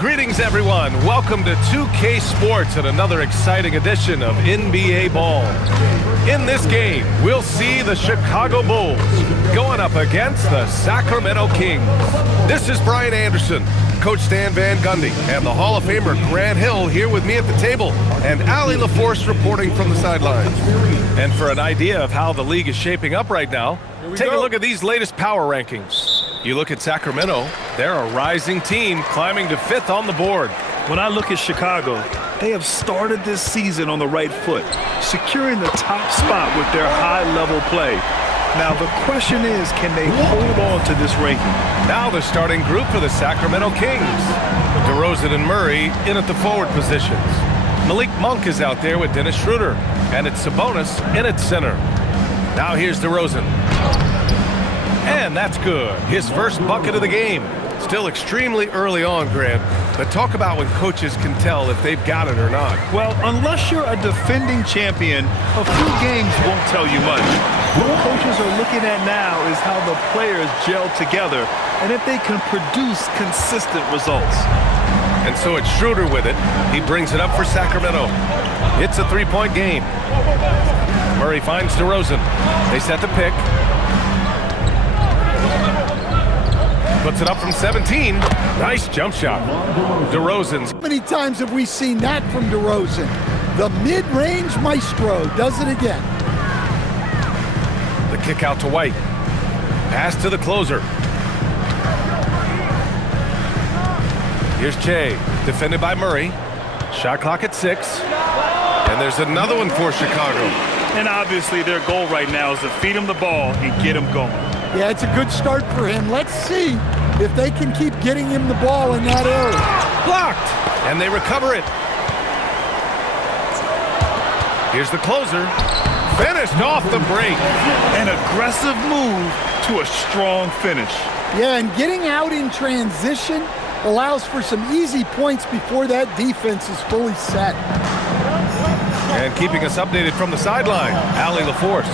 Greetings, everyone. Welcome to 2K Sports and another exciting edition of NBA Ball. In this game, we'll see the Chicago Bulls going up against the Sacramento Kings. This is Brian Anderson, Coach Stan Van Gundy, and the Hall of Famer Grant Hill here with me at the table, and Allie LaForce reporting from the sidelines. And for an idea of how the league is shaping up right now, take a look at these latest power rankings. You look at Sacramento, they're a rising team climbing to 5th on the board. When I look at Chicago, they have started this season on the right foot, securing the top spot with their high-level play. Now the question is, can they hold on to this ranking? Now the starting group for the Sacramento Kings. DeRozan and Murray in at the forward positions. Malik Monk is out there with Dennis Schroeder, and it's Sabonis in at center. Now here's DeRozan. And that's good. His first bucket of the game. Still extremely early on, Grant, but talk about when coaches can tell if they've got it or not. Well, unless you're a defending champion, a few games won't tell you much. What coaches are looking at now is how the players gel together and if they can produce consistent results. And so it's Schroeder with it. He brings it up for Sacramento. It's a three-point game. Murray finds DeRozan. They set the pick. Puts it up from 17. Nice jump shot. DeRozan's. How many times have we seen that from DeRozan? The mid-range maestro does it again. The kick out to White. Pass to the closer. Here's Che, defended by Murray. Shot clock at 6. And there's another one for Chicago. And obviously their goal right now is to feed him the ball and get him going. Yeah, it's a good start for him. Let's see if they can keep getting him the ball in that area. Blocked, and they recover it. Here's the closer. Finished off the break. An aggressive move to a strong finish. Yeah, and getting out in transition allows for some easy points before that defense is fully set. And keeping us updated from the sideline, Allie LaForce.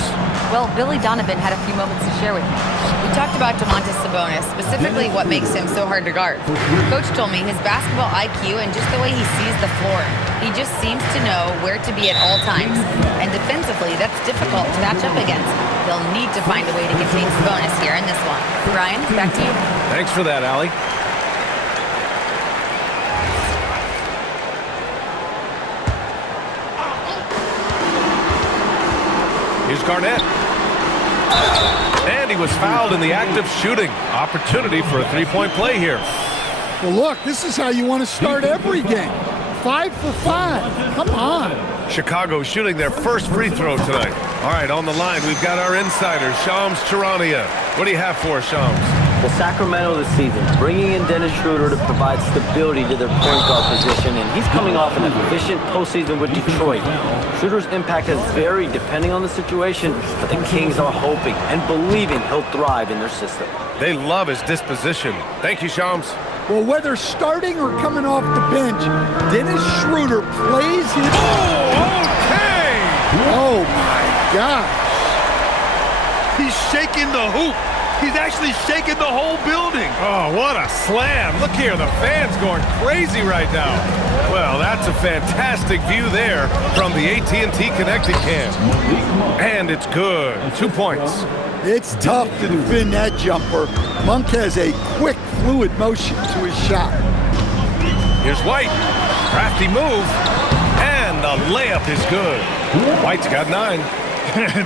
Well, Billy Donovan had a few moments to share with me. We talked about Domantas Sabonis, specifically what makes him so hard to guard. Coach told me his basketball IQ and just the way he sees the floor. He just seems to know where to be at all times. And defensively, that's difficult to match up against. They'll need to find a way to contain Sabonis here in this one. Ryan, back to you. Thanks for that, Allie. Here's Garnett. And he was fouled in the act of shooting. Opportunity for a three-point play here. Well, look, this is how you want to start every game. 5 for 5. Come on. Chicago shooting their first free throw tonight. All right, on the line, we've got our insider, Shams Charania. What do you have for us, Shams? Well, Sacramento this season, bringing in Dennis Schroeder to provide stability to their point guard position, and he's coming off an efficient postseason with Detroit. Schroeder's impact has varied depending on the situation, but the Kings are hoping and believing he'll thrive in their system. They love his disposition. Thank you, Shams. Well, whether starting or coming off the bench, Dennis Schroeder plays his... Oh, okay! Oh, my gosh. He's shaking the hoop. He's actually shaking the whole building. Oh, what a slam. Look here, the fans going crazy right now. Well, that's a fantastic view there from the AT&T Connected Cam. And it's good. 2 points. It's tough to defend that jumper. Monk has a quick, fluid motion to his shot. Here's White. Crafty move. And the layup is good. White's got 9.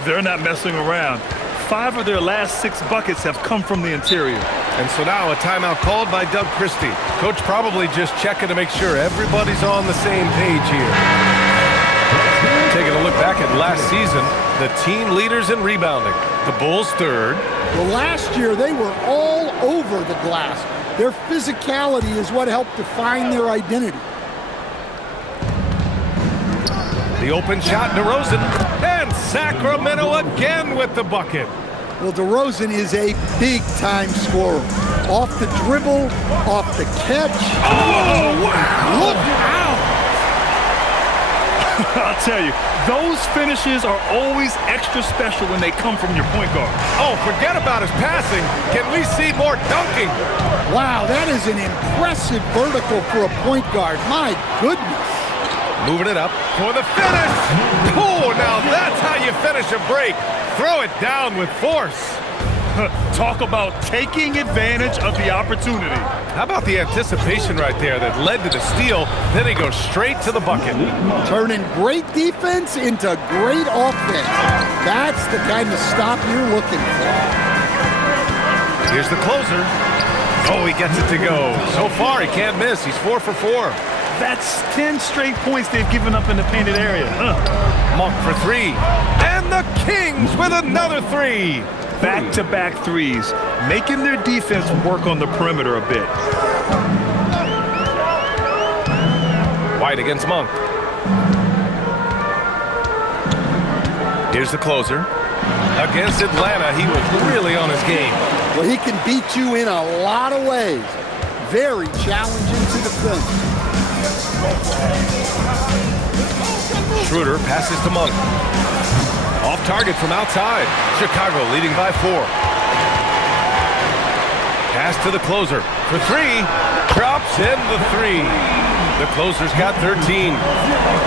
They're not messing around. 5 of their last 6 buckets have come from the interior. And so now a timeout called by Doug Christie. Coach probably just checking to make sure everybody's on the same page here. Taking a look back at last season, the team leaders in rebounding. The Bulls 3rd. Well, last year they were all over the glass. Their physicality is what helped define their identity. The open shot, DeRozan, and Sacramento again with the bucket. Well, DeRozan is a big-time scorer. Off the dribble, off the catch. Oh, wow! Look out! I'll tell you, those finishes are always extra special when they come from your point guard. Oh, forget about his passing. Can we see more dunking? Wow, that is an impressive vertical for a point guard. My goodness. Moving it up for the finish. Oh, now that's how you finish a break. Throw it down with force. Talk about taking advantage of the opportunity. How about the anticipation right there that led to the steal? Then he goes straight to the bucket. Turning great defense into great offense. That's the kind of stop you're looking for. Here's the closer. Oh, he gets it to go. So far, he can't miss. He's 4 for 4. That's 10 straight points they've given up in the painted area. Monk for 3. And the Kings with another 3. Back-to-back threes, making their defense work on the perimeter a bit. White against Monk. Here's the closer. Against Atlanta, he was really on his game. Well, he can beat you in a lot of ways. Very challenging to defend. Schroeder passes to Monk. Off target from outside. Chicago leading by 4. Pass to the closer for 3. Drops in the 3. The closer's got 13.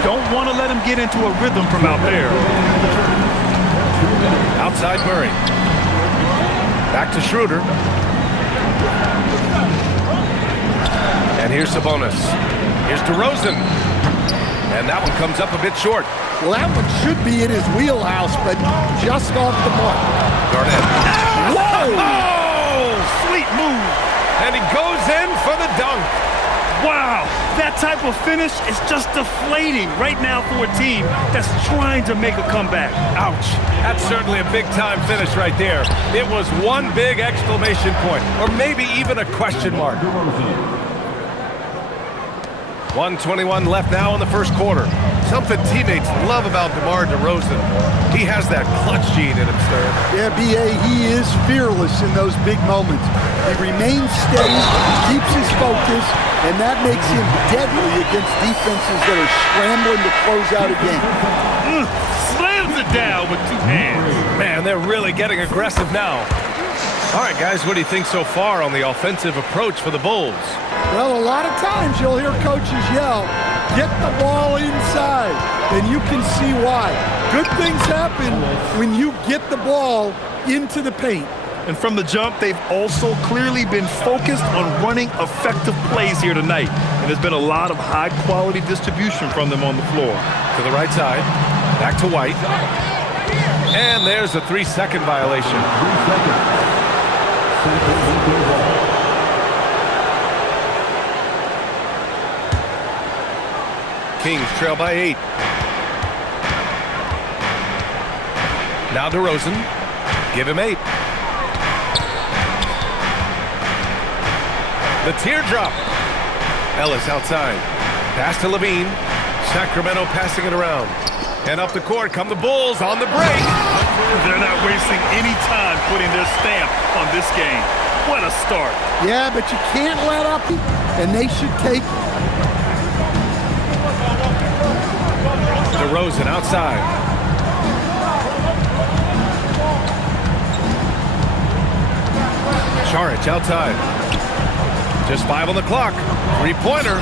Don't want to let him get into a rhythm from out there. Outside Murray. Back to Schroeder. And here's Sabonis. Here's DeRozan. And that one comes up a bit short. Well, that one should be in his wheelhouse, but just off the mark. Garnett. Whoa! Oh, sweet move. And he goes in for the dunk. Wow, that type of finish is just deflating right now for a team that's trying to make a comeback. Ouch. That's certainly a big-time finish right there. It was one big exclamation point, or maybe even a question mark. 1:21 left now in the first quarter. Something teammates love about DeMar DeRozan. He has that clutch gene in him, sir. Yeah, B.A., he is fearless in those big moments. He remains steady, keeps his focus, and that makes him deadly against defenses that are scrambling to close out a game. Slams it down with 2 hands. Man, they're really getting aggressive now. All right, guys, what do you think so far on the offensive approach for the Bulls? Well, a lot of times you'll hear coaches yell, get the ball inside, and you can see why. Good things happen when you get the ball into the paint. And from the jump, they've also clearly been focused on running effective plays here tonight. And there's been a lot of high-quality distribution from them on the floor. To the right side, back to White. And there's a 3-second violation. Kings trail by 8. Now DeRozan. Give him 8. The teardrop. Ellis outside. Pass to Levine. Sacramento passing it around. And up the court come the Bulls on the break. They're not wasting any time putting their stamp on this game. What a start. Yeah, but you can't let up, and they should take it. DeRozan outside. Saric outside. Just 5 on the clock. 3-pointer.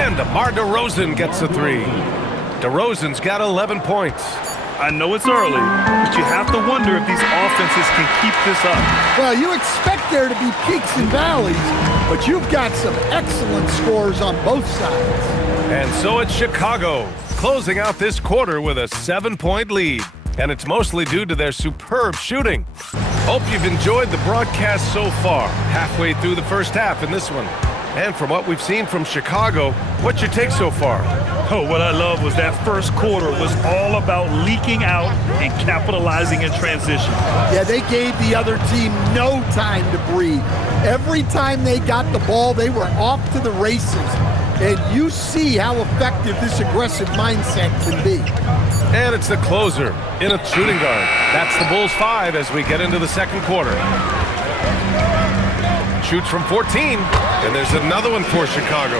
And DeMar DeRozan gets a 3. DeRozan's got 11 points. I know it's early, but you have to wonder if these offenses can keep this up. Well, you expect there to be peaks and valleys, but you've got some excellent scores on both sides. And so it's Chicago, closing out this quarter with a 7-point lead. And it's mostly due to their superb shooting. Hope you've enjoyed the broadcast so far, halfway through the first half in this one. And from what we've seen from Chicago, what's your take so far? Oh, what I love was that first quarter was all about leaking out and capitalizing in transition. Yeah, they gave the other team no time to breathe. Every time they got the ball, they were off to the races. And you see how effective this aggressive mindset can be. And it's the closer in a shooting guard. That's the Bulls 5 as we get into the second quarter. Shoots from 14, and there's another one for Chicago.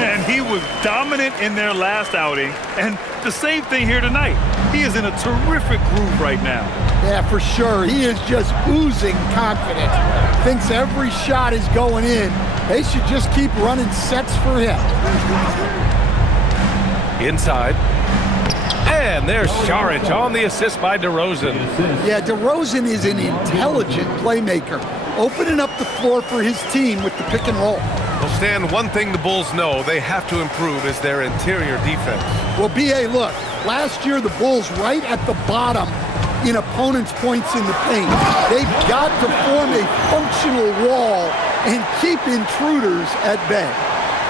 And he was dominant in their last outing, and the same thing here tonight. He is in a terrific groove right now. Yeah, for sure. He is just oozing confidence. Thinks every shot is going in. They should just keep running sets for him. Inside. And there's Saric on the assist by DeRozan. Yeah, DeRozan is an intelligent playmaker, opening up the floor for his team with the pick and roll. Well, Stan, one thing the Bulls know they have to improve is their interior defense. Well, B.A., look, last year the Bulls right at the bottom in opponents' points in the paint. They've got to form a functional wall and keep intruders at bay.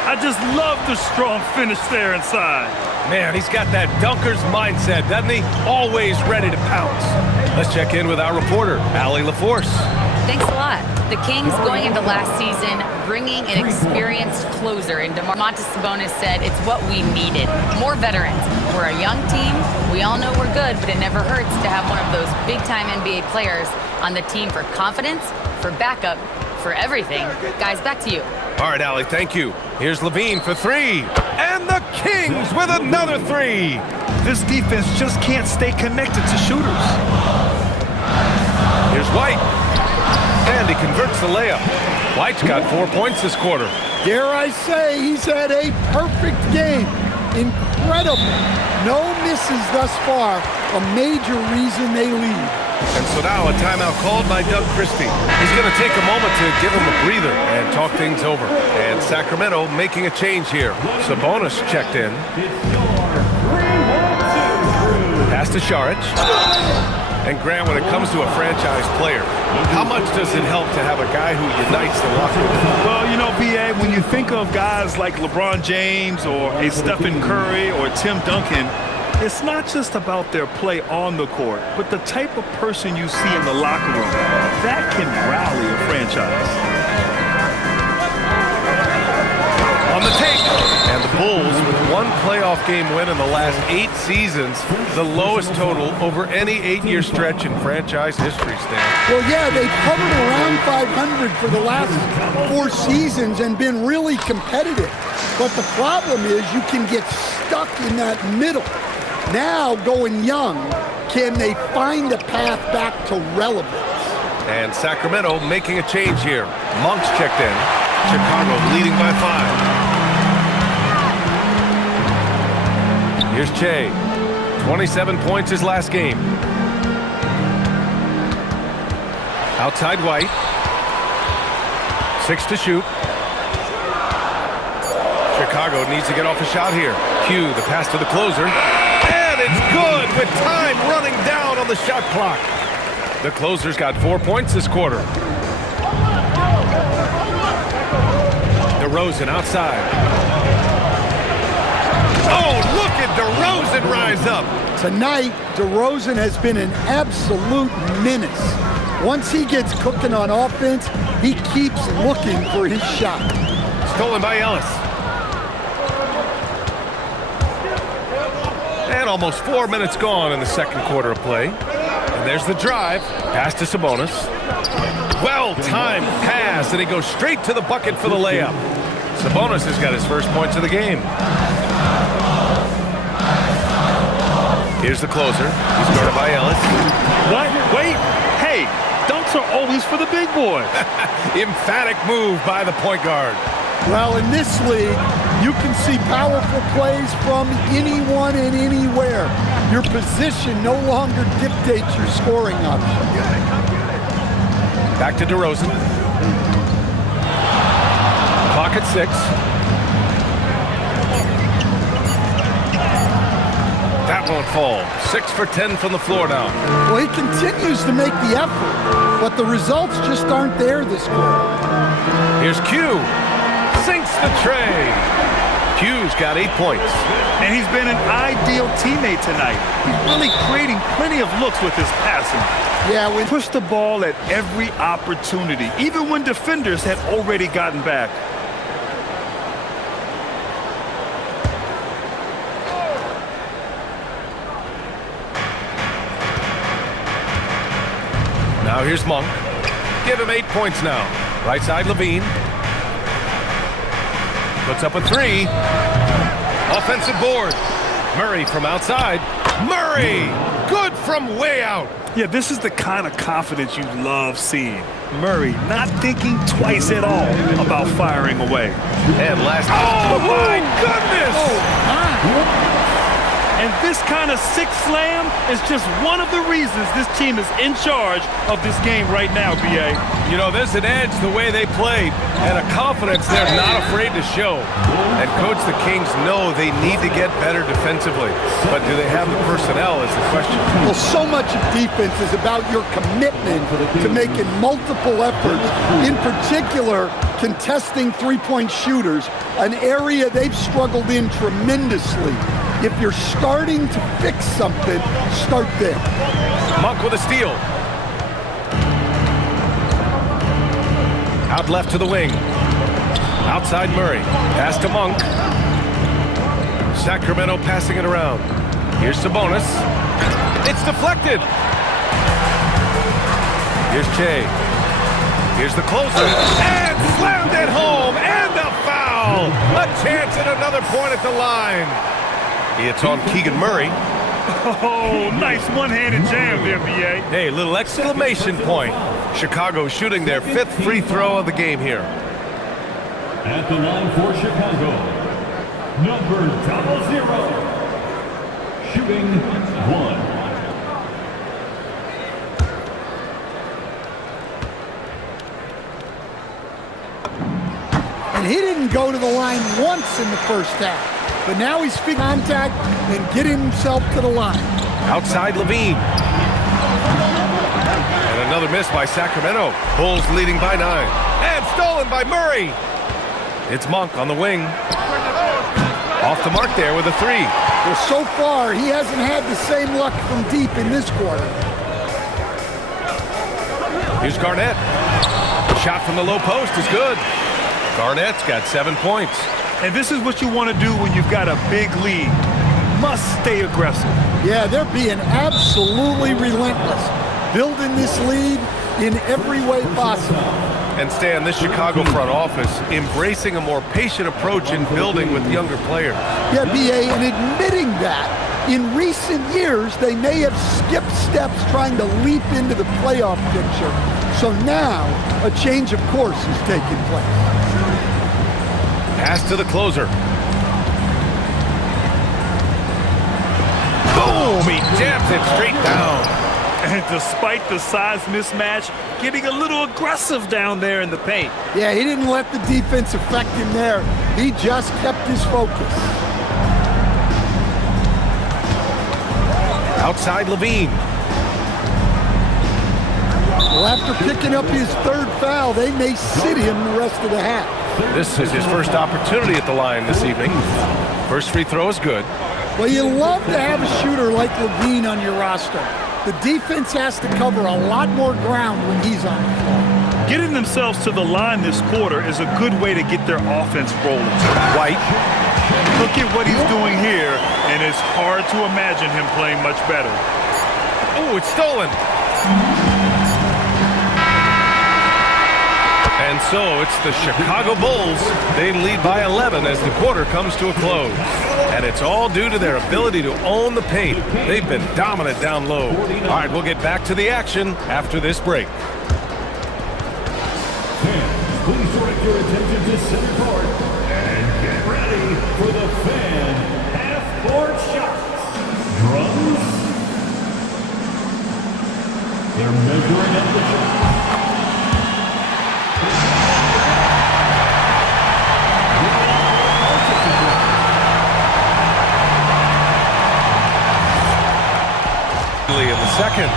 I just love the strong finish there inside. Man, he's got that dunker's mindset, doesn't he? Always ready to pounce. Let's check in with our reporter, Allie LaForce. Thanks a lot. The Kings going into last season bringing an experienced closer, and Domantas Sabonis said it's what we needed. More veterans. We're a young team. We all know we're good, but it never hurts to have one of those big-time NBA players on the team for confidence, for backup, for everything. Guys, back to you. All right, Allie, thank you. Here's Levine for three. And the Kings with another three. This defense just can't stay connected to shooters. Here's White. And he converts the layup. White's got 4 points this quarter. Dare I say, he's had a perfect game. Incredible. No misses thus far. A major reason they lead. And so now a timeout called by Doug Christie. He's going to take a moment to give him a breather and talk things over. And Sacramento making a change here. Sabonis checked in. Pass to Saric. And Grant, when it comes to a franchise player, how much does it help to have a guy who unites the locker room? Well, you know, B.A., when you think of guys like LeBron James or a Stephen Curry or Tim Duncan, it's not just about their play on the court, but the type of person you see in the locker room. That can rally a franchise. On the take. And the Bulls, with one playoff game win in the last 8 seasons, the lowest total over any 8-year stretch in franchise history, Stan. Well, yeah, they've hovered around 500 for the last 4 seasons and been really competitive. But the problem is you can get stuck in that middle. Now, going young, can they find a path back to relevance? And Sacramento making a change here. Monk's checked in. Chicago leading by 5. Here's Che. 27 points his last game. Outside White. 6 to shoot. Chicago needs to get off a shot here. Q, the pass to the closer. And it's good with time running down on the shot clock. The closer's got 4 points this quarter. DeRozan outside. Oh, look at DeRozan rise up. Tonight, DeRozan has been an absolute menace. Once he gets cooking on offense, he keeps looking for his shot. Stolen by Ellis. And almost 4 minutes gone in the second quarter of play. And there's the drive. Pass to Sabonis. Well-timed pass, and he goes straight to the bucket for the layup. Sabonis has got his first points of the game. Here's the closer. He's guarded by Ellis. What? Wait. Hey, dunks are always for the big boys. Emphatic move by the point guard. Well, in this league, you can see powerful plays from anyone and anywhere. Your position no longer dictates your scoring option. Back to DeRozan. Clock at 6. That won't fall. 6 for 10 from the floor now. Well, he continues to make the effort, but the results just aren't there this quarter. Here's Q. Sinks the tray. Q's got 8 points. And he's been an ideal teammate tonight. He's really creating plenty of looks with his passing. Yeah, we Push the ball at every opportunity, even when defenders had already gotten back. Now here's Monk. Give him 8 points now. Right side Levine. Puts up a 3. Offensive board. Murray from outside. Murray! Good from way out. Yeah, this is the kind of confidence you love seeing. Murray not thinking twice at all about firing away. And last... Oh, my goodness! And this kind of sick slam is just one of the reasons this team is in charge of this game right now, B.A. You know, there's an edge the way they played and a confidence they're not afraid to show. And, Coach, the Kings know they need to get better defensively. But do they have the personnel is the question. Well, so much of defense is about your commitment to making multiple efforts, in particular contesting three-point shooters, an area they've struggled in tremendously. If you're starting to fix something, start there. Monk with a steal. Out left to the wing. Outside Murray. Pass to Monk. Sacramento passing it around. Here's Sabonis. It's deflected. Here's Che. Here's the closer. And slammed it home. And a foul. A chance at another point at the line. It's on Keegan Murray. Oh, nice one-handed jam there, B.A. Hey, little exclamation point. Chicago shooting their 5th free throw of the game here. At the line for Chicago, number 00, shooting 1. And he didn't go to the line once in the first half. But now he's fixing contact and getting himself to the line. Outside Levine. And another miss by Sacramento. Bulls leading by 9. And stolen by Murray. It's Monk on the wing. Off the mark there with a 3. Well, so far, he hasn't had the same luck from deep in this quarter. Here's Garnett. Shot from the low post is good. Garnett's got 7 points. And this is what you want to do when you've got a big lead. Must stay aggressive. Yeah, they're being absolutely relentless, building this lead in every way possible. And Stan, this Chicago front office embracing a more patient approach in building with younger players. Yeah, B.A., and admitting that in recent years, they may have skipped steps trying to leap into the playoff picture. So now, a change of course is taking place. Pass to the closer. Boom! He jams it straight down. And despite the size mismatch, getting a little aggressive down there in the paint. Yeah, he didn't let the defense affect him there. He just kept his focus. Outside Levine. Well, after picking up his 3rd foul, they may sit him the rest of the half. This is his first opportunity at the line this evening. First free throw is good. Well, you love to have a shooter like Levine on your roster. The defense has to cover a lot more ground when he's on the floor. Getting themselves to the line this quarter is a good way to get their offense rolling. White. Look at what he's doing here, and it's hard to imagine him playing much better. Oh, it's stolen. And so it's the Chicago Bulls. They lead by 11 as the quarter comes to a close. And it's all due to their ability to own the paint. They've been dominant down low. All right, we'll get back to the action after this break. Fans, please direct your attention to center court and get ready for the fan half-court shots. Drums. They're measuring up the shot. In the second.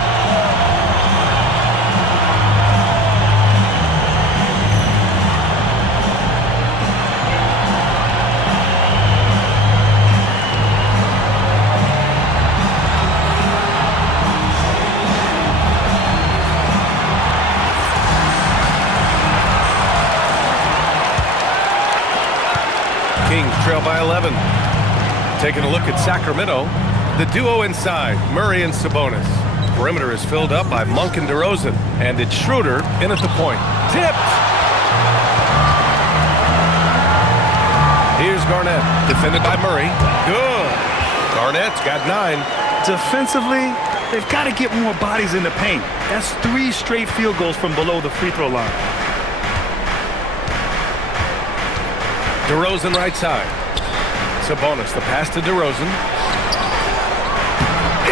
Kings trail by 11. Taking a look at Sacramento. The duo inside, Murray and Sabonis. Perimeter is filled up by Monk and DeRozan. And it's Schroeder in at the point. Tipped! Here's Garnett, defended by Murray. Good. Garnett's got 9. Defensively, they've got to get more bodies in the paint. That's 3 straight field goals from below the free throw line. DeRozan right side. Sabonis, the pass to DeRozan.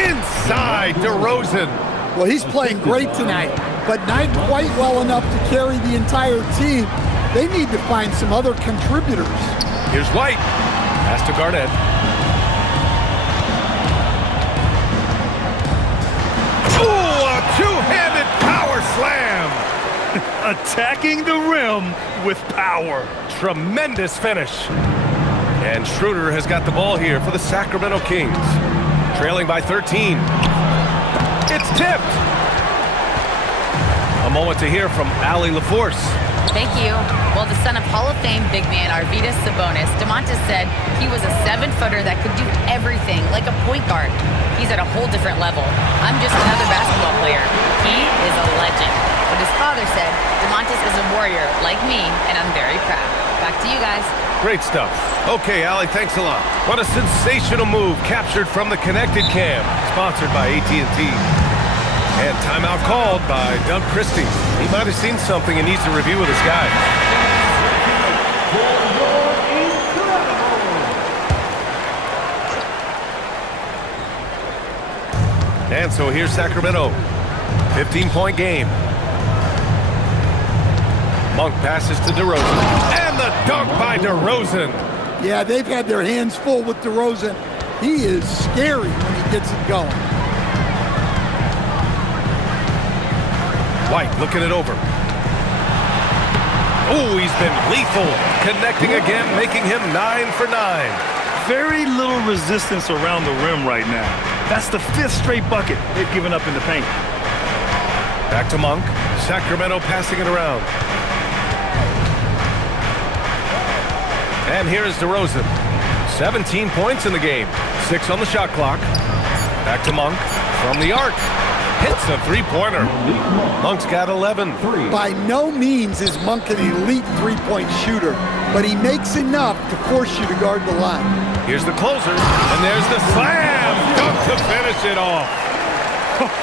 Inside, DeRozan. Well, he's playing great tonight, but not quite well enough to carry the entire team. They need to find some other contributors. Here's White. Pass to Garnett. Ooh, a two-handed power slam. Attacking the rim with power. Tremendous finish. And Schroeder has got the ball here for the Sacramento Kings. Trailing by 13. It's tipped. A moment to hear from Allie LaForce. Thank you. Well, the son of Hall of Fame big man Arvydas Sabonis, DeMontis said he was a 7-footer that could do everything, like a point guard. He's at a whole different level. I'm just another basketball player. He is a legend. But his father said, DeMontis is a warrior like me, and I'm very proud. Back to you guys. Great stuff. Okay, Allie, thanks a lot. What a sensational move captured from the Connected Cam, sponsored by AT&T. And timeout called by Doug Christie. He might have seen something and needs to review with his guys. And so here's Sacramento. 15-point game. Monk passes to DeRozan. And the dunk by DeRozan. Yeah, they've had their hands full with DeRozan. He is scary when he gets it going. White looking it over. Oh, he's been lethal. Connecting again, making him 9 for 9. Very little resistance around the rim right now. That's the 5th straight bucket they've given up in the paint. Back to Monk. Sacramento passing it around. And here's DeRozan. 17 points in the game. 6 on the shot clock. Back to Monk. From the arc. Hits a three-pointer. Monk's got 11. By no means is Monk an elite three-point shooter, but he makes enough to force you to guard the line. Here's the closer, and there's the slam. Dunk to finish it off.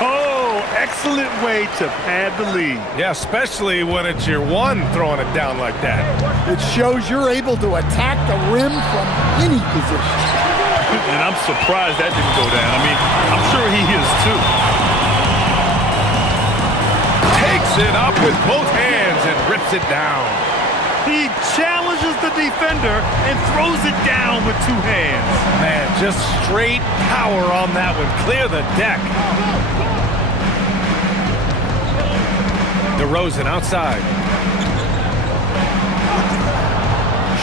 Oh, excellent way to pad the lead. Yeah, especially when it's your one throwing it down like that. It shows you're able to attack the rim from any position. And I'm surprised that didn't go down. I mean, I'm sure he is too. Takes it up with both hands and rips it down. He challenges the defender and throws it down with 2 hands. Man, just straight power on that one. Clear the deck. DeRozan outside.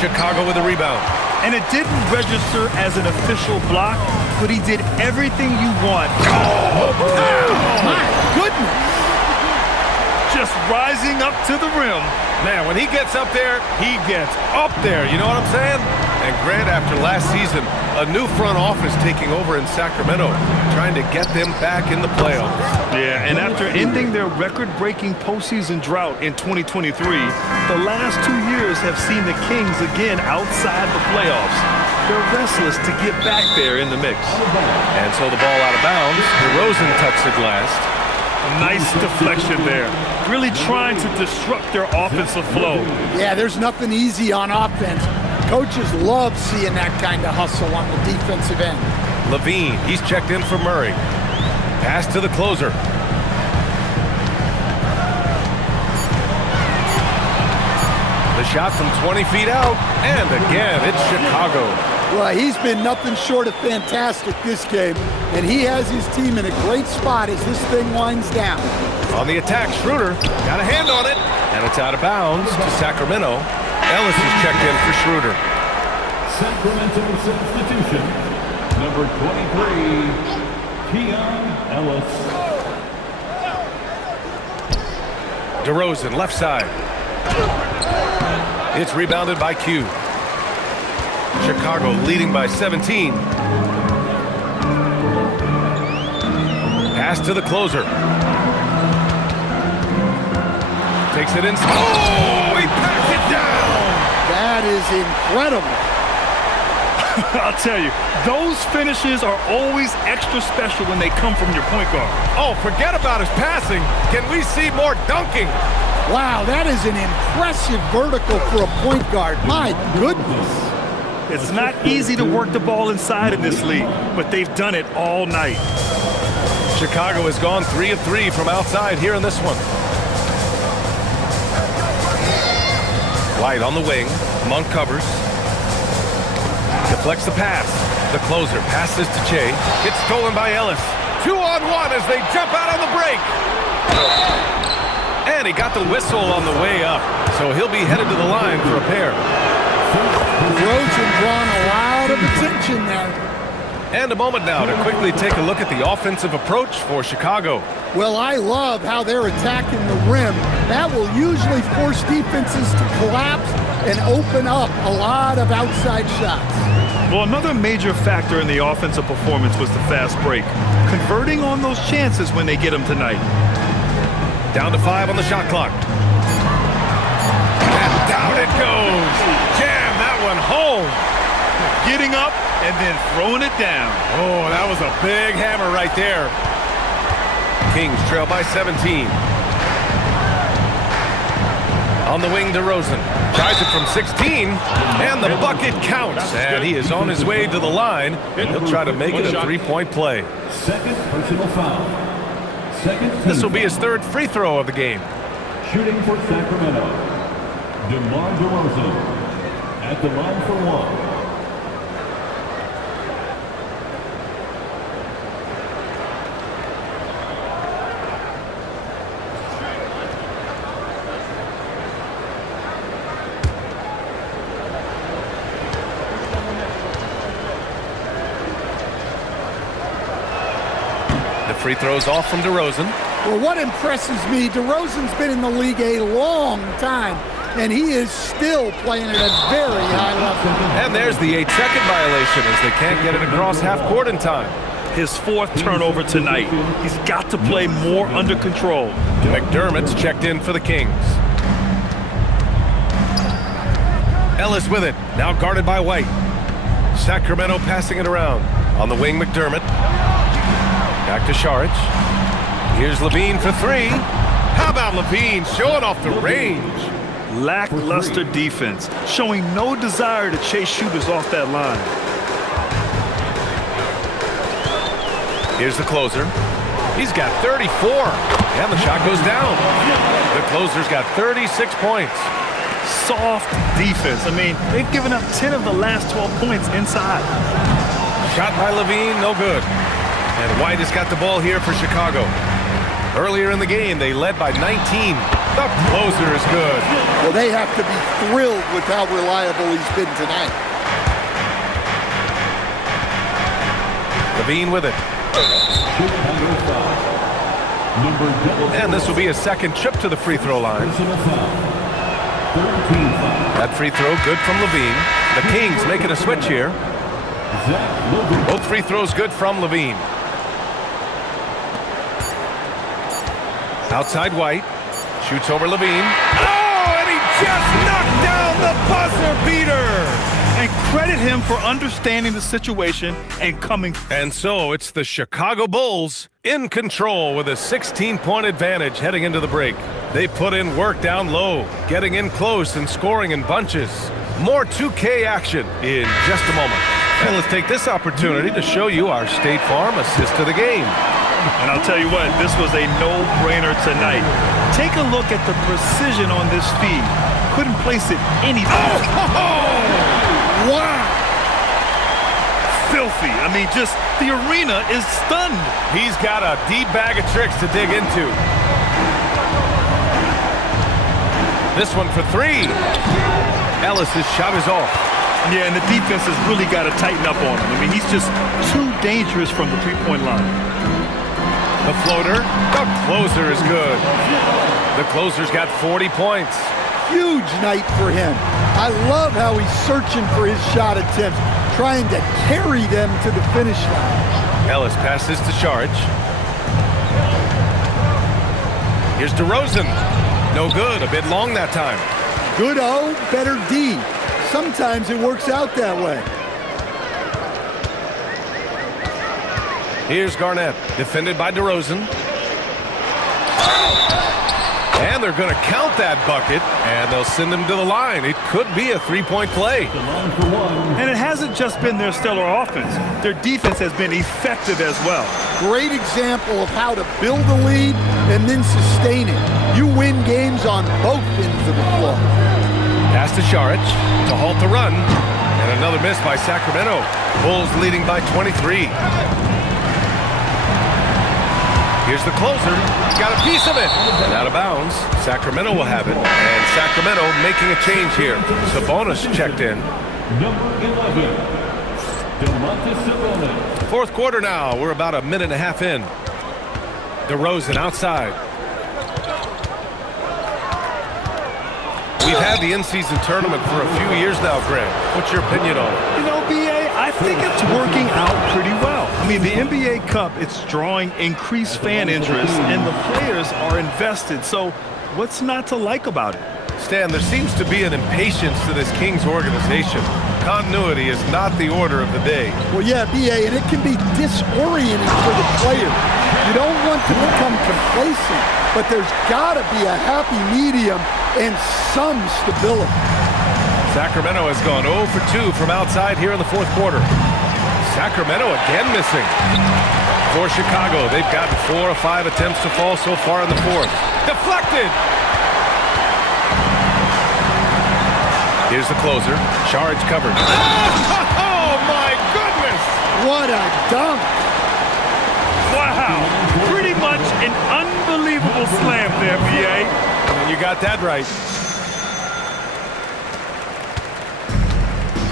Chicago with a rebound. And it didn't register as an official block, but he did everything you want. Oh, my goodness. Just rising up to the rim. Man, when he gets up there, he gets up there. You know what I'm saying? And Grant, after last season, a new front office taking over in Sacramento, trying to get them back in the playoffs. Yeah, and after ending their record-breaking postseason drought in 2023, the last 2 years have seen the Kings again outside the playoffs. They're restless to get back there in the mix. And so the ball out of bounds. DeRozan touched the glass. A nice deflection there. Really trying to disrupt their offensive flow. Yeah, there's nothing easy on offense. Coaches love seeing that kind of hustle on the defensive end. Levine, he's checked in for Murray. Pass to the closer. The shot from 20 feet out, and again, it's Chicago. Well, he's been nothing short of fantastic this game, and he has his team in a great spot as this thing winds down. On the attack, Schroeder got a hand on it, and it's out of bounds to Sacramento. Ellis is checked in for Schroeder. Sacramento substitution. Number 23, Keon Ellis. DeRozan, left side. It's rebounded by Q. Chicago leading by 17. Pass to the closer. Takes it in. Oh, he packs it down. That is incredible. I'll tell you, those finishes are always extra special when they come from your point guard. Oh, forget about his passing. Can we see more dunking? Wow, that is an impressive vertical for a point guard. My goodness. It's not easy to work the ball inside in this league, but they've done it all night. Chicago has gone 3 of 3 from outside here in this one. White on the wing. Monk covers. Deflects the pass. The closer passes to Che. It's stolen by Ellis. 2-on-1 as they jump out on the break. And he got the whistle on the way up. So he'll be headed to the line for a pair. DeRozan drawing a lot of attention there. And a moment now to quickly take a look at the offensive approach for Chicago. Well, I love how they're attacking the rim. That will usually force defenses to collapse and open up a lot of outside shots. Well, another major factor in the offensive performance was the fast break. Converting on those chances when they get them tonight. Down to 5 on the shot clock. And down it goes. Jam that one home. Getting up and then throwing it down. Oh, that was a big hammer right there. Kings trail by 17. On the wing, DeRozan. Tries it from 16, and the bucket counts. And he is on his way to the line. He'll try to make it a three-point play. Second personal foul. This will be his third free throw of the game. Shooting for Sacramento, DeMar DeRozan at the line for one. Free throws off from DeRozan. Well, what impresses me, DeRozan's been in the league a long time, and he is still playing at a very high level. And there's the 8-second violation as they can't get it across half court in time. His fourth turnover tonight. He's got to play more under control. McDermott's checked in for the Kings. Ellis with it, now guarded by White. Sacramento passing it around. On the wing, McDermott. Back to Šarić. Here's Levine for 3. How about Levine showing off the range? Lackluster defense, showing no desire to chase shooters off that line. Here's the closer. He's got 34, and the shot goes down. The closer's got 36 points. Soft defense. I mean, they've given up 10 of the last 12 points inside. Shot by Levine, no good. And White has got the ball here for Chicago. Earlier in the game, they led by 19. The closer is good. Well, they have to be thrilled with how reliable he's been tonight. Levine with it. And this will be a second trip to the free throw line. That free throw good from Levine. The Kings making a switch here. Both free throws good from Levine. Outside White. Shoots over Levine. Oh, and he just knocked down the buzzer beater. And credit him for understanding the situation and coming. And so it's the Chicago Bulls in control with a 16-point advantage heading into the break. They put in work down low, getting in close and scoring in bunches. More 2K action in just a moment. And let's take this opportunity to show you our State Farm assist to the game. And I'll tell you what, this was a no-brainer tonight. Take a look at the precision on this feed. Couldn't place it any better. Wow! Filthy. I mean, just the arena is stunned. He's got a deep bag of tricks to dig into. This one for 3. Ellis's shot is off. Yeah, and the defense has really got to tighten up on him. I mean, he's just too dangerous from the three-point line. The floater, the closer is good. The closer's got 40 points. Huge night for him. I love how he's searching for his shot attempts, trying to carry them to the finish line. Ellis passes to Šarić. Here's DeRozan. No good, a bit long that time. Good O, better D. Sometimes it works out that way. Here's Garnett, defended by DeRozan. And they're going to count that bucket, and they'll send him to the line. It could be a three-point play. And it hasn't just been their stellar offense. Their defense has been effective as well. Great example of how to build a lead and then sustain it. You win games on both ends of the floor. Pass to Šarić to halt the run. And another miss by Sacramento. Bulls leading by 23. Here's the closer. Got a piece of it. And out of bounds. Sacramento will have it. And Sacramento making a change here. Sabonis checked in. Number 11, Domantas Sabonis. Fourth quarter now. We're about a minute and a half in. DeRozan outside. We've had the in-season tournament for a few years now, Greg. What's your opinion on it? You know, B.A., I think it's working out pretty well. I mean, the NBA Cup, it's drawing increased fan interest, and the players are invested. So what's not to like about it? Stan, there seems to be an impatience to this Kings organization. Continuity is not the order of the day. Well, yeah, B.A., and it can be disorienting for the player. You don't want to become complacent, but there's got to be a happy medium and some stability. Sacramento has gone 0 for 2 from outside here in the fourth quarter. Sacramento again missing. For Chicago, they've gotten 4 of 5 attempts to fall so far in the fourth. Deflected! Here's the closer. Šarić covered. Oh, my goodness! What a dunk! Wow, pretty much an unbelievable slam there, B.A. And you got that right.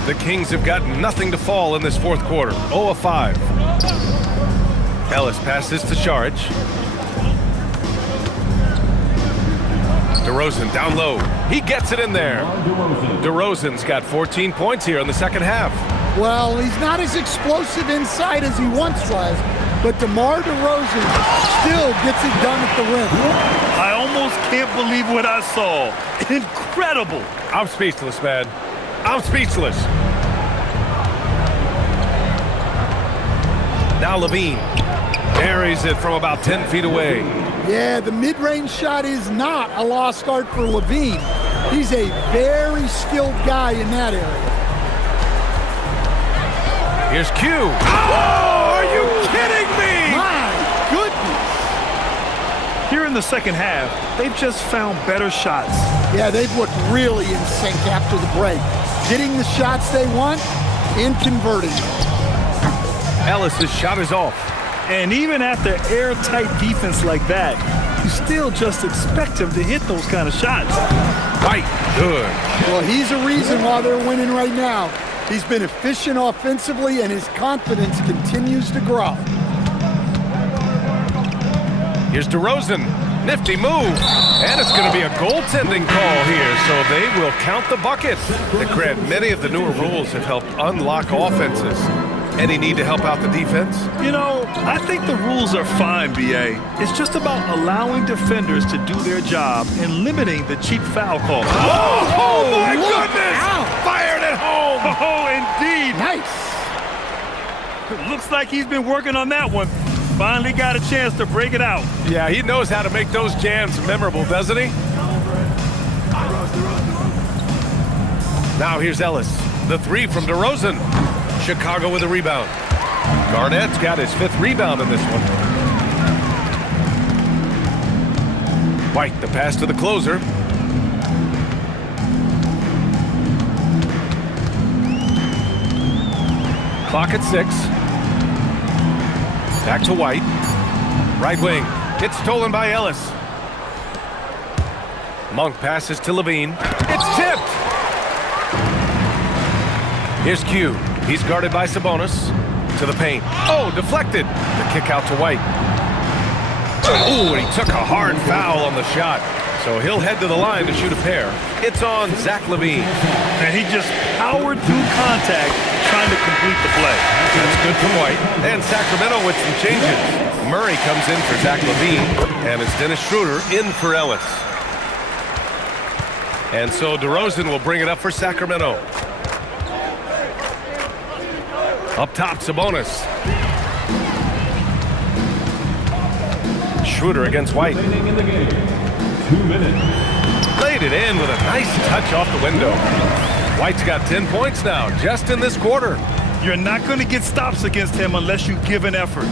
The Kings have got nothing to fall in this fourth quarter. 0 of 5. Ellis passes to Šarić. DeRozan down low. He gets it in there. DeRozan's got 14 points here in the second half. Well, he's not as explosive inside as he once was, but DeMar DeRozan still gets it done at the rim. I almost can't believe what I saw. Incredible. I'm speechless, man. I'm speechless. Now Levine buries it from about 10 feet away. Yeah, the mid-range shot is not a lost art for Levine. He's a very skilled guy in that area. Here's Q. Oh, are you kidding me? My goodness. Here in the second half, they've just found better shots. Yeah, they've looked really in sync after the break. Getting the shots they want and converting them. Ellis's shot is off. And even after airtight defense like that, you still just expect him to hit those kind of shots. White, good. Well, he's a reason why they're winning right now. He's been efficient offensively, and his confidence continues to grow. Here's DeRozan. Nifty move. And it's going to be a goaltending call here, so they will count the bucket. Grant, many of the newer rules have helped unlock offenses. Any need to help out the defense? You know, I think the rules are fine, B.A. It's just about allowing defenders to do their job and limiting the cheap foul calls. Oh my look goodness! out. Fired at home! Oh, indeed. Nice. Looks like he's been working on that one. Finally got a chance to break it out. Yeah, he knows how to make those jams memorable, doesn't he? Now here's Ellis. The three from DeRozan. Chicago with a rebound. Garnett's got his 5th rebound in this one. White, the pass to the closer. Clock at 6. Back to White. Right wing. It's stolen by Ellis. Monk passes to Levine. It's tipped! Here's Q. He's guarded by Sabonis. To the paint. Oh, deflected. The kick out to White. Oh, and he took a hard foul on the shot. So he'll head to the line to shoot a pair. It's on Zach LaVine. And he just powered through contact trying to complete the play. That's good from White. And Sacramento with some changes. Murray comes in for Zach LaVine. And it's Dennis Schroeder in for Ellis. And so DeRozan will bring it up for Sacramento. Up top, Sabonis. Schroeder against White. Remaining in the game, 2 minutes. Laid it in with a nice touch off the window. White's got 10 points now, just in this quarter. You're not going to get stops against him unless you give an effort.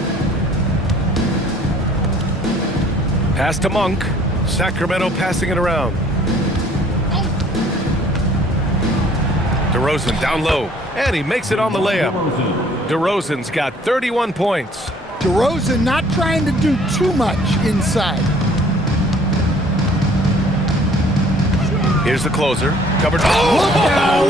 Pass to Monk. Sacramento passing it around. DeRozan down low, and he makes it on the layup. DeRozan's got 31 points. DeRozan not trying to do too much inside. Here's the closer. Covered. Oh, wow!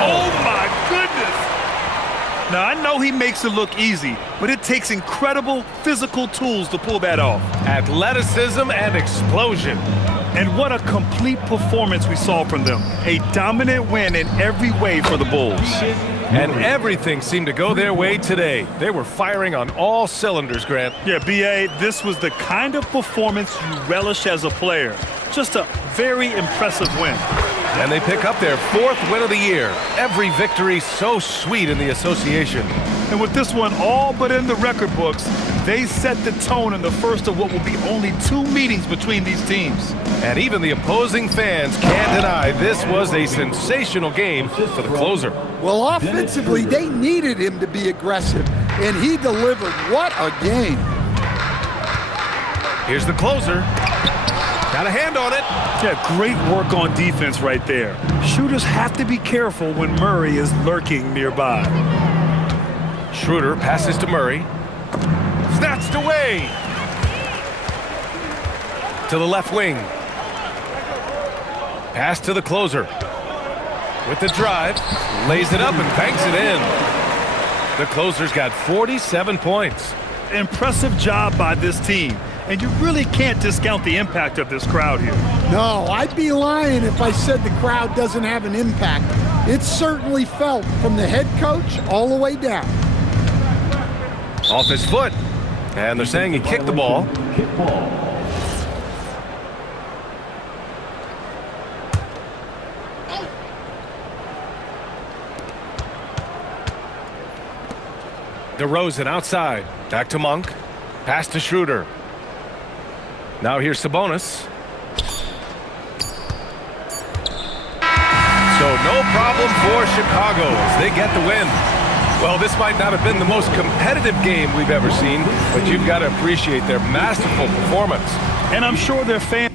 Oh, my goodness! Now, I know he makes it look easy, but it takes incredible physical tools to pull that off. Athleticism and explosion. And what a complete performance we saw from them. A dominant win in every way for the Bulls. And everything seemed to go their way today. They were firing on all cylinders, Grant. Yeah, B.A., this was the kind of performance you relish as a player. Just a very impressive win. And they pick up their 4th win of the year. Every victory so sweet in the association. And with this one all but in the record books, they set the tone in the first of what will be only 2 meetings between these teams. And even the opposing fans can't deny this was a sensational game for the closer. Well, offensively, they needed him to be aggressive, and he delivered. What a game. Here's the closer. Got a hand on it. Yeah, great work on defense right there. Shooters have to be careful when Murray is lurking nearby. Schroeder passes to Murray. Snatched away. To the left wing. Pass to the closer. With the drive, lays it up and banks it in. The closer's got 47 points. Impressive job by this team. And you really can't discount the impact of this crowd here. No, I'd be lying if I said the crowd doesn't have an impact. It's certainly felt from the head coach all the way down. Off his foot. And they're saying he kicked the ball. Kick ball. DeRozan outside. Back to Monk. Pass to Schroeder. Now here's Sabonis. So no problem for Chicago as they get the win. Well, this might not have been the most competitive game we've ever seen, but you've got to appreciate their masterful performance. And I'm sure their fans